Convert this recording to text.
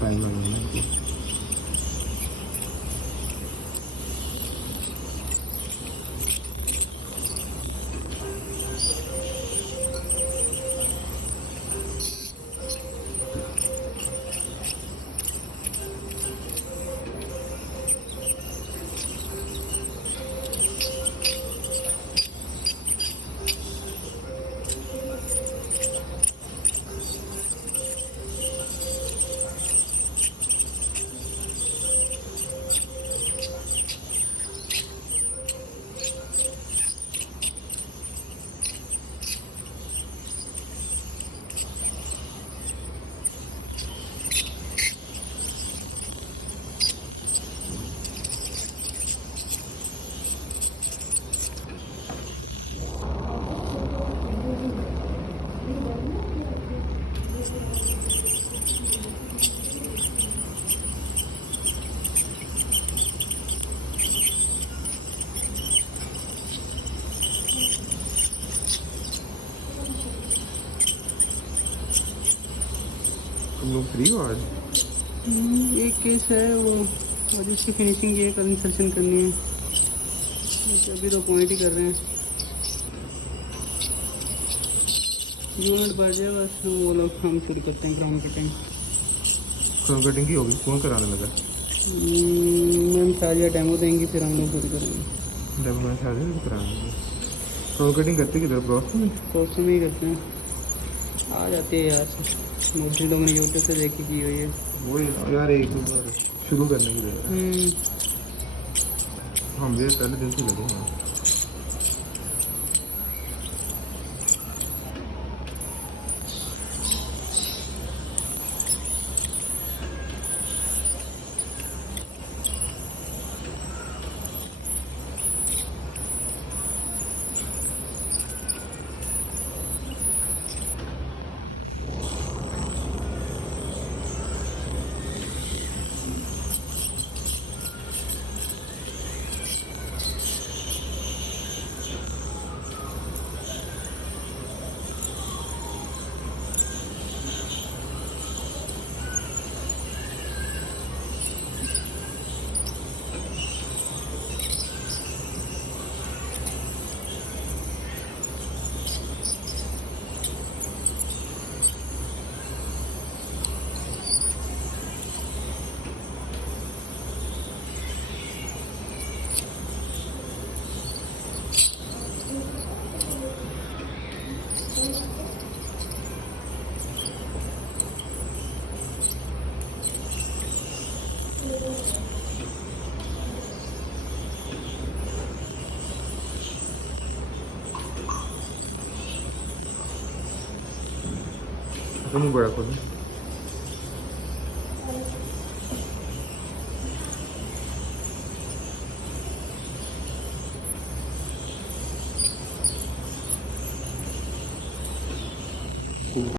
टाइम लगेगा ना। तुम लोग फ्री हो आज? एक केस है वो, और इसकी फिनिशिंग ये कंसल्टेशन करनी है, अभी तो पॉइंट ही कर रहे हैं। यूनिट बढ़ जाए बस वो लोग हम शुरू करते हैं ग्राउंड कटिंग। क्राउन कटिंग की होगी, कौन कराने लगा? मैम ताज़ा डेमो देंगी फिर हम लोग शुरू करेंगे। डेमो में शादी नहीं कराने लगा। क्राउन कटिंग करते किधर ब्रॉस में? कोर्स में ही करते हैं, आ जाती है यार, मोस्टली लोगों ने यूट्यूब से देखी की हुई है। वही यार, एक बार शुरू करने के लिए हम भी पहले दिन से लगे हैं। Kamu berapa nih?